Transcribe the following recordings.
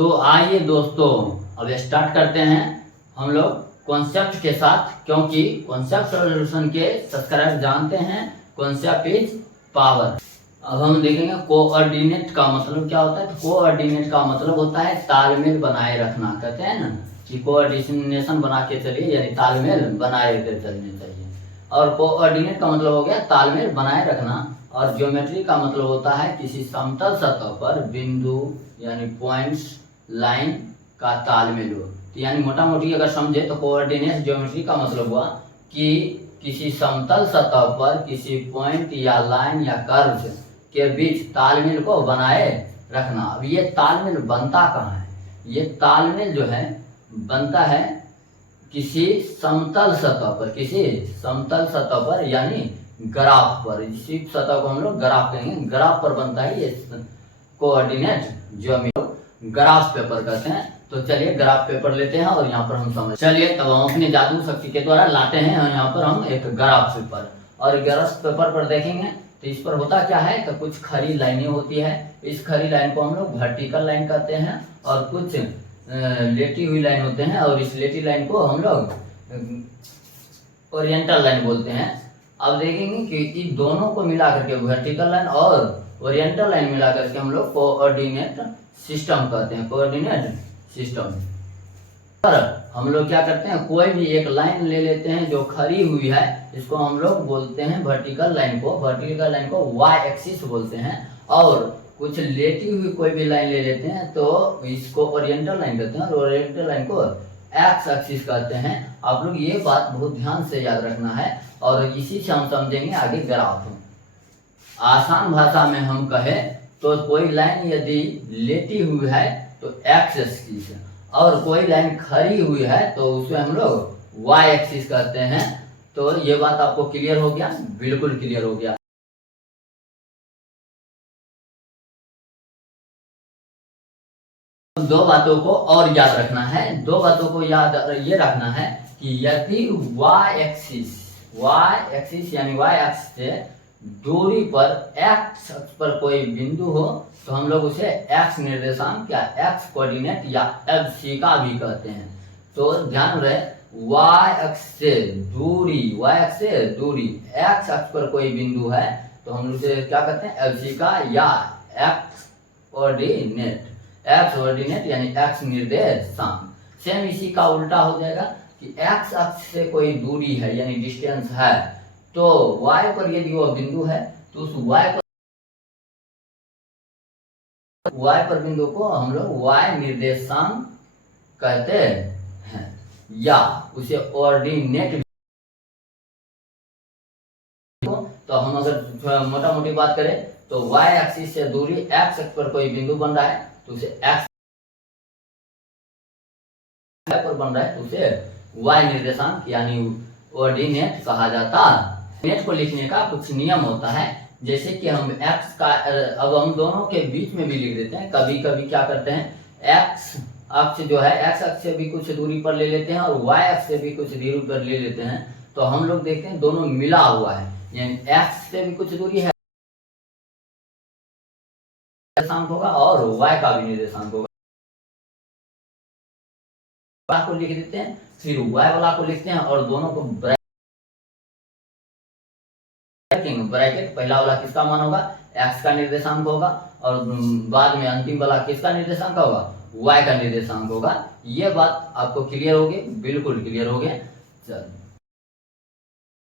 तो आइए दोस्तों अब स्टार्ट करते हैं हम लोग कॉन्सेप्ट के साथ, क्योंकि कॉन्सेप्ट सॉल्यूशन के सब्सक्राइबर जानते हैं कॉन्सेप्ट इज पावर। अब हम देखेंगे कोऑर्डिनेट का मतलब क्या होता है। तो कोऑर्डिनेट का मतलब होता है तालमेल बनाए रखना। कहते हैं ना कि कोऑर्डिनेशन बना के चलिए, यानी तालमेल बनाए कर चलने चाहिए। और कोऑर्डिनेट का मतलब हो गया तालमेल बनाए रखना। और ज्योमेट्री का मतलब होता है किसी समतल सतह पर बिंदु यानी पॉइंट्स लाइन का तालमेल हो। तो यानी मोटा मोटी अगर समझे तो कोऑर्डिनेट ज्योमेट्री का मतलब हुआ कि किसी समतल सतह पर किसी पॉइंट या लाइन या कर्व के बीच तालमेल को बनाए रखना। अब ये तालमेल बनता कहाँ है? ये तालमेल जो है बनता है किसी समतल सतह पर, किसी समतल सतह पर यानी ग्राफ पर। इसी सतह को हम लोग ग्राफ कहेंगे, ग्राफ पर बनता है ये कोऑर्डिनेट ज्योमेट्री। ग्राफ पेपर कहते हैं। तो चलिए ग्राफ पेपर लेते हैं और यहाँ पर हम समझ चलिए तब हम अपनी जादू शक्ति के द्वारा लाते हैं यहाँ पर हम एक ग्राफ पेपर। और ग्राफ पेपर पर देखेंगे तो इस पर होता क्या है, तो कुछ खड़ी लाइनें होती है। इस खड़ी लाइन को हम लोग वर्टिकल लाइन कहते हैं और कुछ लेटी हुई लाइन होते हैं, और इस लेटी लाइन को हम लोग ओरिएंटल लाइन बोलते हैं। अब देखेंगे कि इन दोनों को मिला करके वर्टिकल लाइन और ओरिएंटल लाइन मिला करके हम लोग कोऑर्डिनेट सिस्टम कहते हैं, कोऑर्डिनेट सिस्टम। पर हम लोग क्या करते हैं, कोई भी एक लाइन ले लेते हैं जो खड़ी हुई है, इसको हम लोग बोलते हैं वर्टिकल लाइन को, वर्टिकल लाइन को वाई एक्सिस बोलते हैं। और कुछ लेटी हुई कोई भी लाइन ले लेते हैं तो इसको ओरिएंटल लाइन कहते हैं, और ओरिएंटल लाइन को एक्स एक्सिस कहते हैं। आप लोग ये बात बहुत ध्यान से याद रखना है, और इसी से हम समझेंगे आगे ग्राफ। आसान भाषा में हम कहें तो कोई लाइन यदि लेटी हुई है तो एक्स एक्सिस है, और कोई लाइन खड़ी हुई है तो उसे हम लोग वाई एक्सिस कहते हैं। तो ये बात आपको क्लियर हो गया? बिल्कुल क्लियर हो गया। दो बातों को और याद रखना है, दो बातों को याद ये रखना है कि यदि वाई एक्सिस यानी वाई एक्सिस से दूरी पर एक्स अक्ष पर कोई बिंदु हो तो हम लोग उसे एक्स निर्देशांक या एक्स कोऑर्डिनेट या एब्सिका भी कहते हैं। तो ध्यान रहे, वाई अक्ष से दूरी एक्स अक्ष पर कोई बिंदु है तो हम उसे क्या कहते हैं, एब्सिका या एक्स कोऑर्डिनेट यानी एक्स निर्देशांक। सेम इसी का उल्टा हो जाएगा कि एक्स अक्ष से कोई दूरी है यानी डिस्टेंस है, तो y पर यदि वो बिंदु है तो उस y पर बिंदु को हम लोग y निर्देशांक कहते हैं, या उसे ऑर्डिनेट। तो हम अगर मोटा मोटी बात करें तो y एक्सिस से दूरी x अक्ष पर कोई बिंदु बन रहा है तो उसे x पर बन रहा है तो उसे y निर्देशांक यानी ऑर्डिनेट कहा जाता है। नेट को लिखने का कुछ नियम होता है, जैसे कि हम x का अब हम दोनों के बीच में भी लिख देते हैं। कभी कभी क्या करते हैं, x अक्ष जो है x अक्ष से भी कुछ दूरी पर ले लेते हैं और y अक्ष से भी कुछ दूरी पर ले लेते हैं। तो हम लोग देखते हैं दोनों मिला हुआ है, यानी x से भी कुछ दूरी है निर्देशांक होगा और y का भी निर्देशांक होगा। को लिख देते हैं, फिर y वाला को लिखते हैं और दोनों को ब्रैकेट पहला वाला किसका मान होगा, x का निर्देशांक होगा, और बाद में अंतिम वाला किसका निर्देशांक होगा, y का निर्देशांक होगा। ये बात आपको क्लियर हो गई? बिल्कुल क्लियर हो गया। चल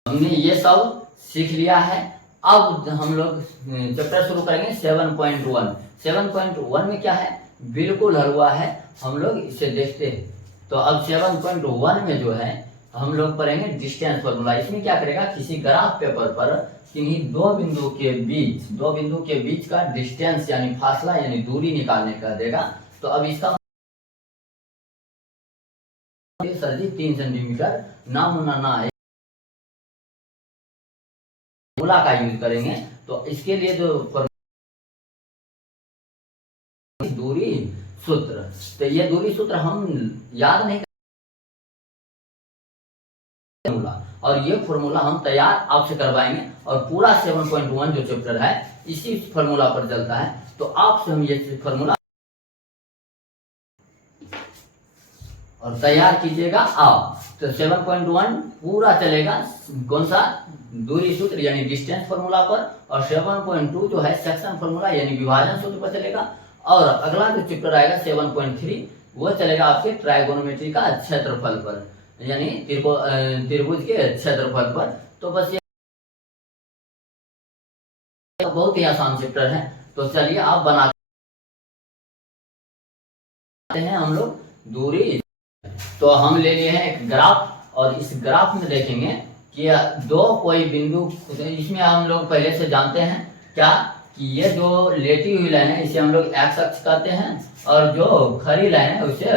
हमने ये सब सीख लिया है। अब हम लोग चैप्टर शुरू करेंगे 7.1। 7.1 में क्या है, बिल्कुल हलवा है, हम लोग इसे देखते हैं। तो अब 7.1 में जो है हम लोग पढ़ेंगे डिस्टेंस फॉर्मूला। इसमें क्या करेगा, किसी ग्राफ पेपर पर किन्हीं दो बिंदु के बीच का डिस्टेंस यानी फासला यानी दूरी निकालने का देगा। तो अब इसका सर जी 3 सेंटीमीटर ना है फॉर्मूला का यूज करेंगे। तो इसके लिए जो दूरी सूत्र, तो ये दूरी सूत्र हम याद नहीं, और ये फॉर्मूला हम तैयार आपसे करवाएंगे। और पूरा 7.1 जो चैप्टर है इसी फॉर्मूला पर चलता है। तो आपसे हम ये फॉर्मूला और तैयार कीजिएगा आप। तो 7.1 पूरा चलेगा कौन सा, दूरी सूत्र यानी डिस्टेंस फॉर्मूला पर, और 7.2 जो है सेक्शन फॉर्मूला यानी विभाजन सूत्र पर चलेगा। और अगला जो चैप्टर आएगा 7.3 वो चलेगा आपके ट्राइगोनोमेट्री का क्षेत्रफल पर, यानी त्रिभुज के क्षेत्रफल पर। तो बस ये बहुत ही आसान चैप्टर है। तो चलिए आप बनाते हैं हम लोग दूरी। तो हम ले लिए हैं एक ग्राफ, और इस ग्राफ में देखेंगे कि दो कोई बिंदु, इसमें हम लोग पहले से जानते हैं क्या कि ये जो लेटी हुई लाइन है इसे हम लोग एक्स अक्ष कहते हैं, और जो खड़ी लाइन है उसे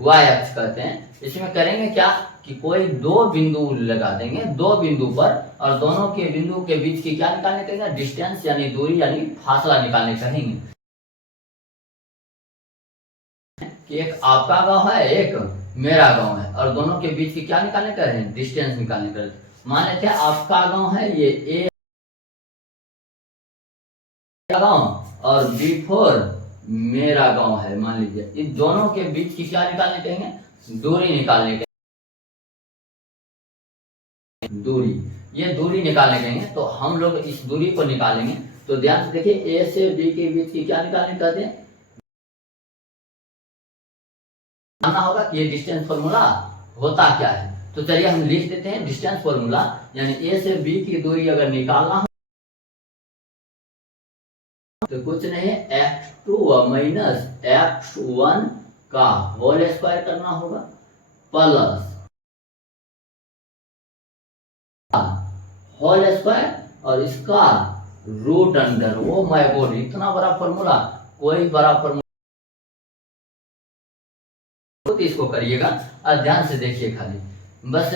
वाई अक्ष कहते हैं। इसमें करेंगे क्या कि कोई दो बिंदु लगा देंगे, दो बिंदु पर, और दोनों के बिंदु के बीच की क्या निकालने कहेंगे, डिस्टेंस यानी दूरी यानी फासला निकालने कहेंगे। कि एक आपका गांव है एक मेरा गांव है, और दोनों के बीच की क्या निकालने कर रहे हैं, डिस्टेंस निकालने कर रहे हैं। मान लेते हैं आपका गांव है ये ए गांव, और B4 मेरा गांव है मान लीजिए। इन दोनों के बीच की क्या निकालने कहेंगे, दूरी निकालने के, दूरी, ये दूरी निकालने कहेंगे। तो हम लोग इस दूरी को निकालेंगे। तो ध्यान से देखिए A से B के बीच की क्या निकालने कहते हैं, जानना होगा कि ये डिस्टेंस फॉर्मूला होता क्या है। तो चलिए हम लिख देते हैं डिस्टेंस फॉर्मूला, यानी A से B की दूरी अगर निकालना हो तो कुछ नहीं है, x2 माइनस x1 का होल स्क्वायर करना होगा, प्लस होल स्क्वायर और इसका रूट अंडर। वो माय गॉड, इतना बड़ा फॉर्मूला, कोई बड़ा फॉर्मूला तो इसको करिएगा और ध्यान से देखिए, खाली बस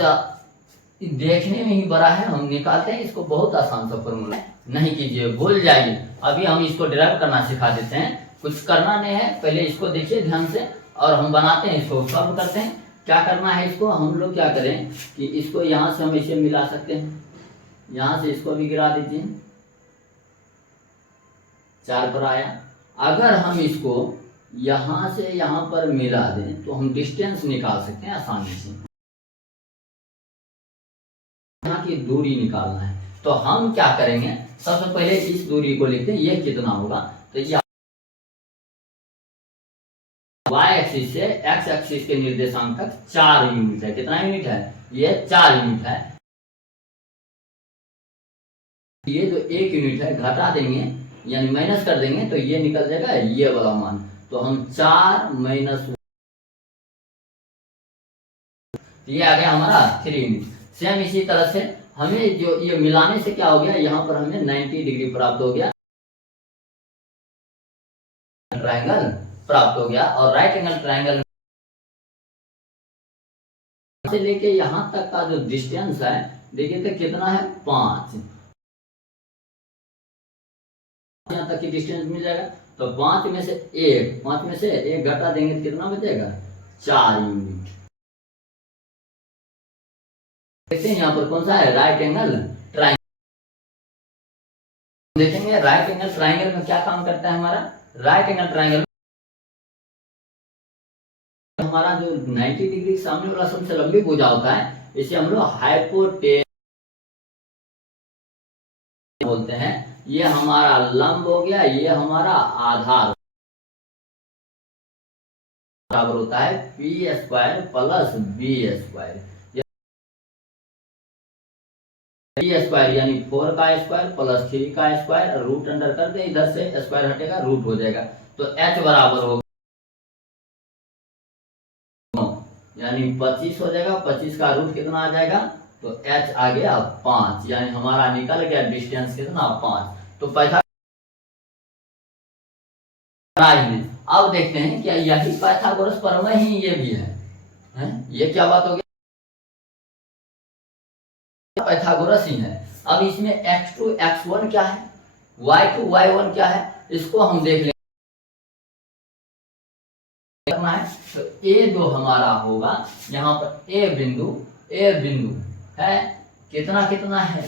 देखने में ही बड़ा है, हम निकालते हैं इसको, बहुत आसान सा फॉर्मूला है, नहीं कीजिए, भूल जाइए। अभी हम इसको डिराइव करना सिखा देते हैं, कुछ करना नहीं है, पहले इसको देखिए ध्यान से, और हम बनाते हैं इसको, सॉल्व करते हैं। क्या करना है इसको, हम लोग क्या करें कि इसको यहाँ से हम इसे मिला सकते हैं, यहाँ से इसको भी गिरा दीजिए, 4 पर आया। अगर हम इसको यहाँ से यहाँ पर मिला दें तो हम डिस्टेंस निकाल सकते हैं आसानी से, यहाँ की दूरी निकालना है। तो हम क्या करेंगे, सबसे पहले इस दूरी को लिखते हैं, ये कितना होगा, तो ये y एक्सिस से x एक्सिस के निर्देशांक तक 4 यूनिट है। कितना यूनिट है, ये 4 यूनिट है। ये जो 1 यूनिट है घटा देंगे यानी माइनस कर देंगे तो ये निकल जाएगा ये वाला मान। तो हम 4 माइनस, ये आ गया हमारा 3 यूनिट। सेम इसी तरह से हमें जो ये मिलाने से क्या हो गया, यहाँ पर हमें 90 डिग्री प्राप्त हो गया, ट्रायंगल प्राप्त हो गया। और राइट एंगल ट्रायंगल से लेके यहाँ तक का जो डिस्टेंस है देखिए तो कितना है, 5, यहाँ तक की डिस्टेंस मिल जाएगा। तो 5 में से 1 घटा देंगे तो कितना बचेगा, 4 यूनिट। देखते हैं यहाँ पर कौन सा है, राइट एंगल ट्रायंगल। देखेंगे राइट एंगल ट्रायंगल में क्या काम करता है हमारा, राइट एंगल ट्रायंगल हमारा जो 90 डिग्री सामने वाला सबसे लंबी भुजा होता है, इसे हम लोग हाइपोटेनस बोलते हैं। ये हमारा लंब हो गया, ये हमारा आधार बराबर होता है p² प्लस b²। b² यानी 4 का स्क्वायर प्लस 3 का स्क्वायर, रूट अंडर कर दे, इधर से स्क्वायर हटेगा रूट हो जाएगा। तो h बराबर होगा यानी 25 हो जाएगा, 25 का रूट कितना आ जाएगा, तो h आ गया 5, यानी हमारा निकल गया डिस्टेंस कितना, 5। तो पाइथागोरस। अब देखते हैं क्या यही पाइथागोरस प्रमेय ही ये भी है? ये क्या बात हो गई, पाइथागोरस ही है। अब इसमें x2 x1 क्या है, y2 y1 क्या है, इसको हम देख लेंगे। करना है तो ए जो हमारा होगा यहाँ पर ए बिंदु है, कितना कितना है,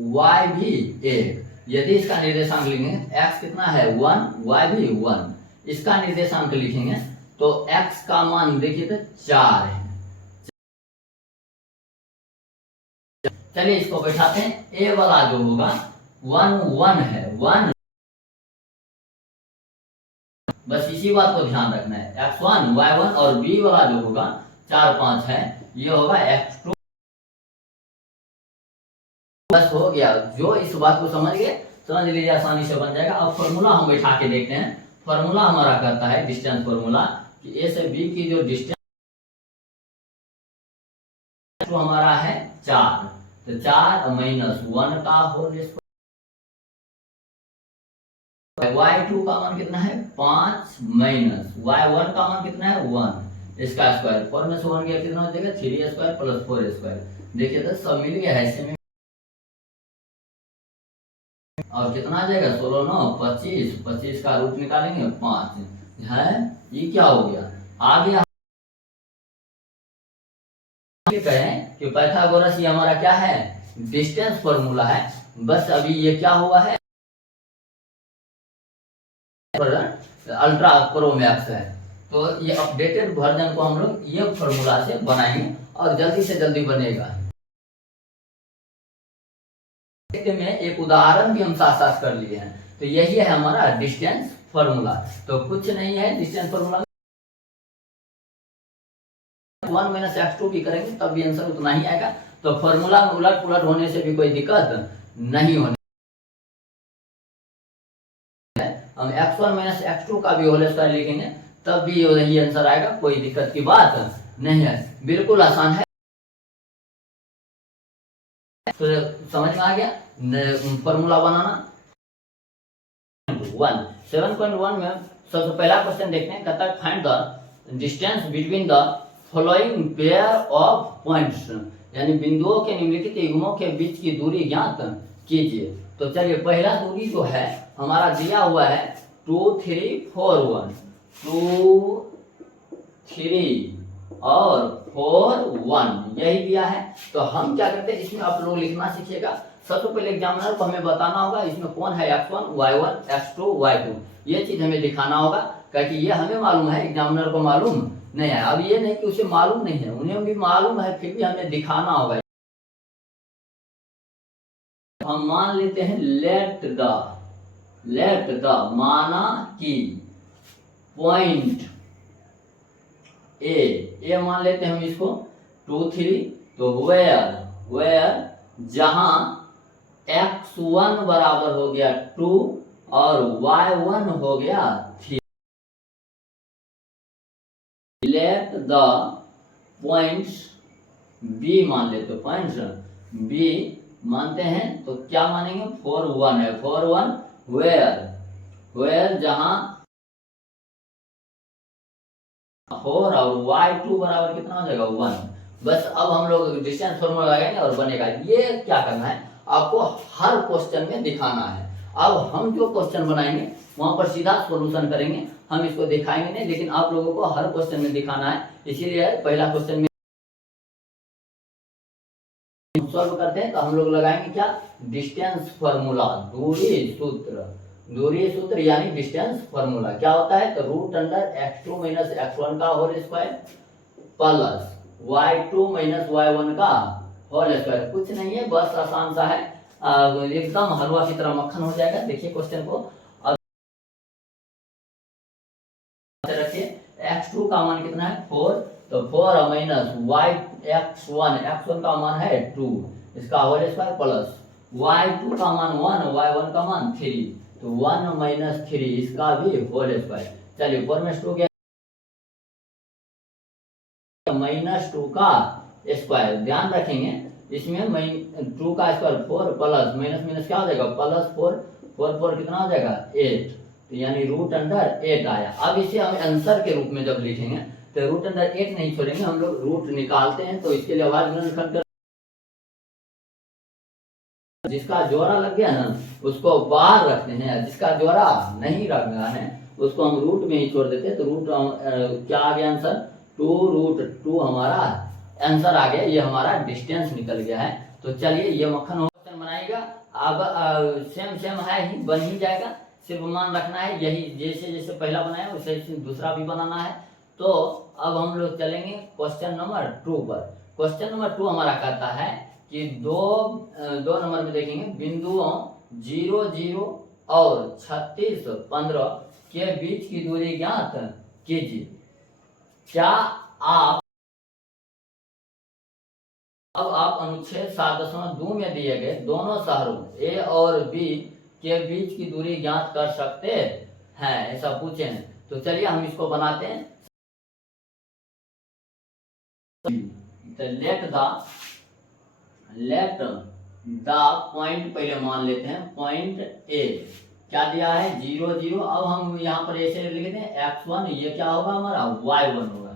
y भी 1। यदि इसका निर्देशांक लिखेंगे x कितना है 1, y भी 1, इसका निर्देशांक लिखेंगे तो x का मान देखिए तो 4 है। चलिए इसको बैठाते हैं। ए वाला जो होगा 1 1 है, 1, बस इसी बात को ध्यान रखना है। x1 y1 और b वाला जो होगा 4 5 है, ये होगा x2। बस हो गया। जो इस बात को समझ गए समझ लीजिए, आसानी से बन जाएगा। अब फॉर्मूला हम बैठा के देखते हैं। फॉर्मूला हमारा कहता है डिस्टेंस फॉर्मूला कि ए से बी की जो डिस्टेंस तो हमारा है 4, तो 4 माइनस 1 का होल स्क्वायर। y2 का मान कितना है 5 माइनस y1 का मान कितना है 1, इसका स्क्वायर 4 में से 1 गया कितना हो जाएगा 3 स्क्वायर प्लस 4 स्क्वायर। देखिए तो सब मिल गया है ऐसे में। और कितना आ जाएगा 16 9 25, 25 का रूट निकालेंगे 5 है। ये क्या हो गया आ गया। ये कहें कि पाइथागोरस ये हमारा क्या है डिस्टेंस फॉर्मूला है। बस अभी ये क्या हुआ है अल्ट्रा प्रो मैक्स है, तो ये अपडेटेड वर्जन को हम लोग ये फॉर्मूला से बनाएंगे और जल्दी से जल्दी बनेगा। में एक उदाहरण भी हम साथ साथ कर लिए हैं। तो यही है हमारा डिस्टेंस फॉर्मूला। तो कुछ नहीं है डिस्टेंस फॉर्मूला में 1 माइनस x2 भी करेंगे तब भी आंसर उतना ही आएगा। तो फॉर्मूला में उलट पुलट होने से भी कोई दिक्कत नहीं होने। हम x1 माइनस x2 का भी होल स्क्वायर लिखेंगे तब भी यही आंसर आएगा, कोई दिक्कत की बात नहीं है, बिल्कुल आसान है। तो समझ में आ गया फॉर्मूला बनाना। 7.1 में सबसे पहला क्वेश्चन देखते हैं। कहता है find the distance between the following pair of points, यानी बिंदुओं के निम्नलिखित युग्मों के बीच की दूरी ज्ञात कीजिए। तो चलिए पहला दूरी जो है हमारा दिया हुआ है 2 3 4 1, 2 3 और 4 1 यही दिया है। तो हम क्या करते हैं इसमें आप लोग लिखना सीखिएगा। सबसे पहले एग्जामिनर को हमें बताना होगा इसमें कौन है x1 y1 x2 y2, ये चीज हमें दिखाना होगा क्योंकि ये हमें मालूम है एग्जामिनर को मालूम नहीं है। अब ये नहीं कि उसे मालूम नहीं है, उन्हें भी मालूम है, फिर भी हमें दिखाना होगा। हम मान लेते हैं लेट द माना कि पॉइंट ए मान लेते हैं हम इसको 2 3। तो वेयर जहां x1 बराबर हो गया 2 और y1 हो गया 3। लेट द पॉइंट्स b मान लेते, पॉइंट्स b मानते हैं तो क्या मानेंगे 4 1 है, 4 1 वेयर जहां 4 और y2 बराबर कितना हो जाएगा 1। बस अब हम लोग डिस्टेंस फॉर्मूला लगाएंगे और बनेगा। ये क्या करना है आपको हर क्वेश्चन में दिखाना है। अब हम जो क्वेश्चन बनाएंगे वहां पर सीधा सॉल्यूशन करेंगे, हम इसको दिखाएंगे नहीं, लेकिन आप लोगों को हर क्वेश्चन में दिखाना है। इसीलिए पहला क्वेश्चन में सॉल्व करते हैं तो हम लोग लगाएंगे क्या डिस्टेंस फॉर्मूला, दूरी सूत्र यानी डिस्टेंस फॉर्मूला क्या होता है तो root under x2 minus x1 का whole square plus y2 minus y1 का होल स्क्वायर। कुछ नहीं है, बस आसान सा है, एकदम हलवा की तरह मक्खन हो जाएगा। देखिए क्वेश्चन को अब रखिए, x2 का मान कितना है 4, तो 4 माइनस x1 का मान है 2, इसका होल स्क्वायर प्लस y2 का मान 1, y1 का मान 3, तो 1 माइनस 3 इसका भी होल स्क्वायर। चलिए 4 में 2 माइनस 2 का स्क्वायर, ध्यान रखेंगे इसमें 2 का स्क्वायर 4 प्लस माइनस माइनस क्या हो जाएगा प्लस 4, 4 कितना हो जाएगा 8, तो यानी रूट अंडर 8 आया। अब इसे हम आंसर के रूप में जब लिखेंगे तो रूट अंडर 8 नहीं छोड़ेंगे, हम लोग रूट निकालते हैं। तो इसके लिए आवाज में जिसका जोड़ा लग गया ना उसको बाहर रखते हैं, जिसका जोड़ा नहीं रखना है उसको हम रूट में ही छोड़ देते हैं। तो रूट क्या आ गया आंसर 2√2 हमारा आंसर आ गया। ये हमारा डिस्टेंस निकल गया है। तो चलिए ये मक्खन क्वेश्चन बनाएगा। अब सेम है ही, बन ही जाएगा, सिर्फ मान रखना है। यही जैसे जैसे पहला बनाया वैसे दूसरा भी बनाना है। तो अब हम लोग चलेंगे क्वेश्चन नंबर 2 पर। क्वेश्चन नंबर 2 हमारा कहता है कि दो नंबर में देखेंगे, बिंदुओं 0 0 और 36 15 के बीच की दूरी ज्ञात कीजिए। क्या आप अनुच्छेद 7.2 में दिए गए दोनों शहरों ए और बी के बीच की दूरी ज्ञात कर सकते हैं, ऐसा पूछे हैं। तो चलिए हम इसको बनाते हैं। लेट द पॉइंट पहले मान लेते हैं, पॉइंट ए क्या दिया है 0 0। अब हम यहाँ पर ऐसे लिखते हैं x1, ये क्या होगा हमारा y1 होगा।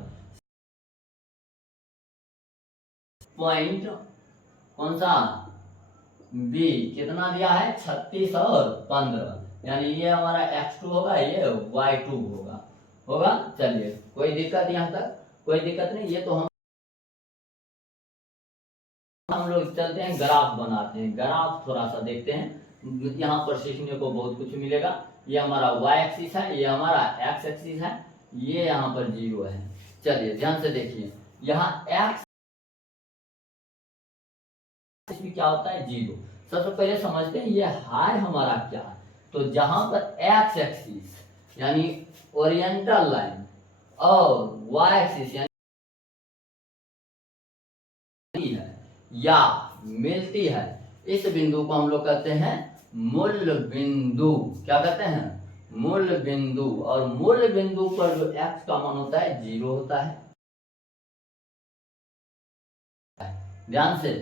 पॉइंट कौन सा बी कितना दिया है 36 और 15, यानी ये हमारा x2 होगा, ये y2 होगा। चलिए कोई दिक्कत यहाँ तक? कोई दिक्कत नहीं। ये तो हम लोग चलते हैं ग्राफ बनाते हैं। ग्राफ थोड़ा सा देखते हैं, यहाँ पर सीखने को बहुत कुछ मिलेगा। ये हमारा y एक्सिस है, ये हमारा x एक्सिस है, ये यहाँ पर 0 है। चलिए ध्यान से देखिए, यहाँ x क्या होता है 0। सबसे पहले समझते हैं ये हाई हमारा क्या है। तो जहां पर x एक्सिस यानी ओरिएंटल लाइन और y एक्सिस यानी है या मिलती है, इस बिंदु को हम लोग कहते हैं मूल बिंदु। क्या कहते हैं? मूल बिंदु। और मूल बिंदु पर जो x का मान होता है 0 होता है। ध्यान से,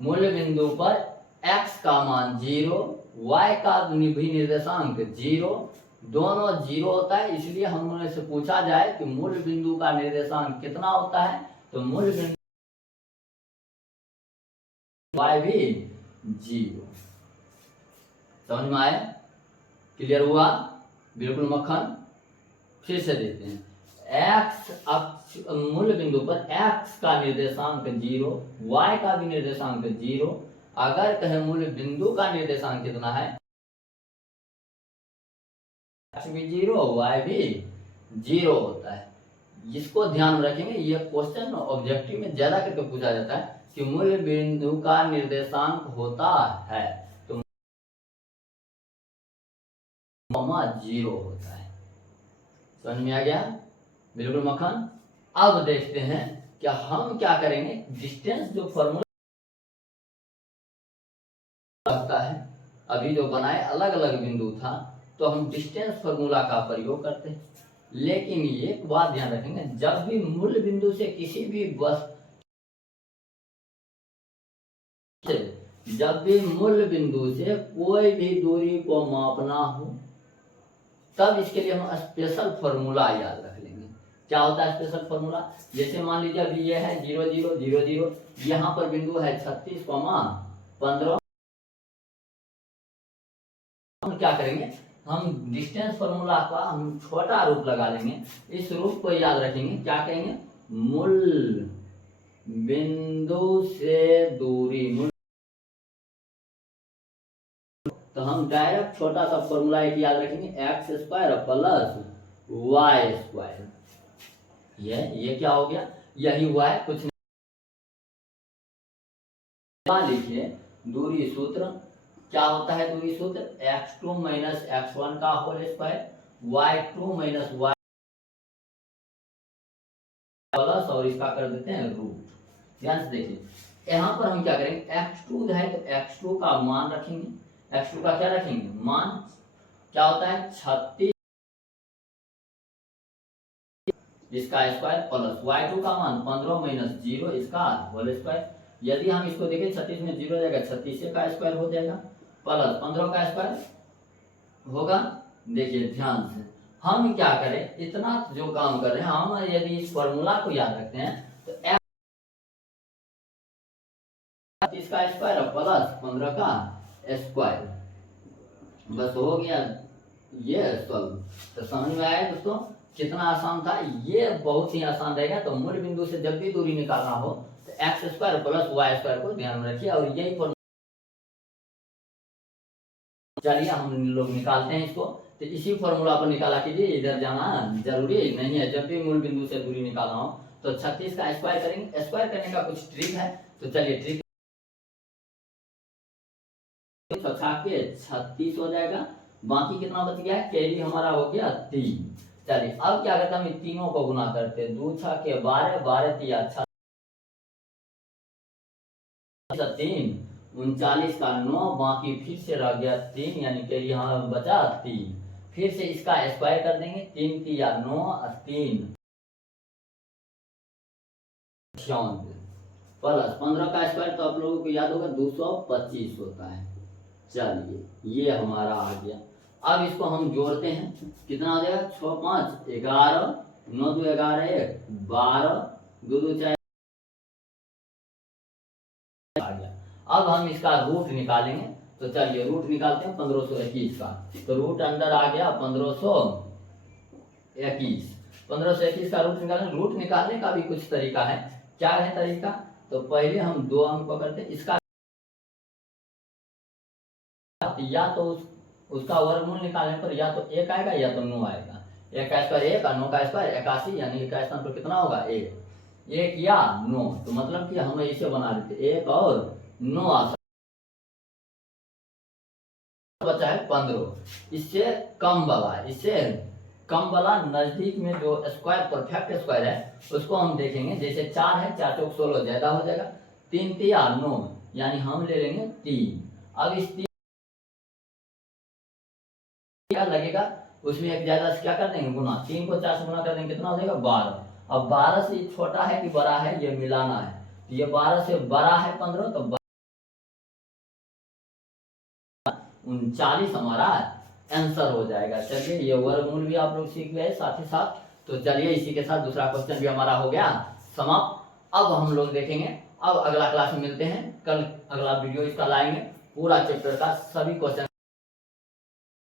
मूल बिंदु पर x का मान 0, y का भी निर्देशांक 0, दोनों 0 होता है। इसलिए हमने से पूछा जाए कि मूल बिंदु का निर्देशांक कितना होता है, तो मूल बिंदु y भी 0। समझ में आया? क्लियर हुआ? बिल्कुल मक्खन। फिर से देखते हैं, x अक्ष मूल बिंदु पर x का निर्देशांक 0, y का भी निर्देशांक 0। अगर कहे मूल बिंदु का निर्देशांक कितना है, x भी 0 y भी 0 होता है। इसको ध्यान में रखेंगे। ये क्वेश्चन ऑब्जेक्टिव में ज्यादा करके पूछा जाता है कि मूल बिंदु का निर्देशांक होता है तो 0 होता है। समझ में आ गया? बिल्कुल मक्खन। अब देखते हैं कि हम क्या करेंगे, डिस्टेंस जो फॉर्मूला लगता है, अभी जो बनाए अलग अलग बिंदु था तो हम डिस्टेंस फॉर्मूला का प्रयोग करते हैं। लेकिन एक बात ध्यान रखेंगे, जब भी मूल बिंदु से किसी भी जब भी मूल बिंदु से कोई भी दूरी को मापना हो, तब इसके लिए हम स्पेशल फॉर्मूला याद रख लेंगे। क्या होता है स्पेशल फॉर्मूला? जैसे मान लीजिए अभी ये है 0 0 0 0, यहाँ पर बिंदु है 36 15। हम क्या करेंगे, हम डिस्टेंस फॉर्मूला का हम छोटा रूप लगा लेंगे। इस रूप को याद रखेंगे, क्या कहेंगे, मूल बिंदु से दूरी। तो हम डायरेक्ट छोटा सा फॉर्मूला एक याद रखेंगे, x² प्लस y²। ये क्या हो गया, यही हुआ है, कुछ नहीं। लिखिए दूरी सूत्र क्या होता है। दूरी सूत्र x2 माइनस x1 का whole square, y2 minus y plus, और इसका कर देते हैं रूट। ध्यान से देखिए, यहाँ पर हम क्या करेंगे, x2 है तो x2 का मान रखेंगे। x2 का क्या रखेंगे, मान। क्या होता है 36 इसका स्क्वायर प्लस y2 का मान 15 माइनस 0 इसका होल स्क्वायर। यदि हम इसको देखें 36 में 0 जाएगा, 36 का स्क्वायर हो जाएगा प्लस 15 का स्क्वायर होगा। देखिए ध्यान से, हम क्या करें, इतना जो काम कर रहे हैं हम, यदि इस फॉर्मूला को याद रखते हैं तो इसका स्क्वायर प्लस 15 का स्क्वायर, बस हो गया ये सॉल्व। तो समझ में आया दोस्तों कितना आसान था? ये बहुत ही आसान रहेगा। तो मूल बिंदु से जब भी दूरी निकालना हो तो x² प्लस y² को ध्यान में रखिए, और यही चलिए हम लोग निकालते हैं इसको। तो इसी फॉर्मूला पर निकाला कीजिए, इधर जाना जरूरी नहीं है। जब भी मूल बिंदु से दूरी निकालना हो तो 36 का स्क्वायर करेंगे। स्क्वायर करने का कुछ ट्रिक है, तो चलिए ट्रिक। 36 हो जाएगा, बाकी कितना बच गया, कैरी हमारा हो गया 3। चलिए अब क्या करते हैं, हम तीनों को गुना करते हैं। 2 6 के 12, 12 3 3, 39 का 9, बाकी फिर से रह गया 3, यानी कि यहाँ बचा 3। फिर से इसका स्क्वायर कर देंगे। 3 3 9 3 प्लस 15 का स्क्वायर तो आप लोगों को याद होगा 225 होता है। चलिए ये हमारा आ गया। अब इसको हम जोड़ते हैं, कितना हो जाएगा, 6 5 11, 9 2 11 1 12, 2 2 4 आ गया। अब हम इसका रूट निकालेंगे, तो चलिए रूट निकालते हैं 1521 का। तो रूट अंदर आ गया 1521। 1521 का रूट निकालें। रूट निकालने का भी कुछ तरीका है। क्या है तरीका, तो पहले हम 2 अंक पकड़ते हैं। इसका या तो उसका वर्गमूल निकालने पर या तो 1 आएगा या तो 9 आएगा। 1 का स्क्वायर 1 और 9 का स्क्वायर 81, यानी 1 का स्थान पर कितना होगा 1 या 9। तो मतलब कि हम इसे बना देते 1 और 9 आ सकता, बचा है 15। इससे कम वाला नजदीक में जो स्क्वायर परफेक्ट स्क्वायर है उसको हम देखेंगे। जैसे 4 है, 4 चौक 16 ज्यादा हो जाएगा। 3 3 9, यानी हम ले लेंगे 3। अब इस क्या लगेगा, उसमें एक ज्यादा से क्या कर देंगे, गुना। 3 को 4 से गुना कर देंगे, कितना हो जाएगा 12। अब 12 से छोटा है कि बड़ा है, ये मिलाना है। तो ये 12 से बड़ा है 15, तो 39 हमारा आंसर हो जाएगा। चलिए ये वर्गमूल भी आप लोग सीख गए साथ ही साथ। तो चलिए इसी के साथ दूसरा क्वेश्चन भी हमारा हो गया समाप्त। अब हम लोग देखेंगे, अब अगला क्लास में मिलते हैं। कल अगला वीडियो इसका लाएंगे, पूरा चैप्टर का सभी क्वेश्चन।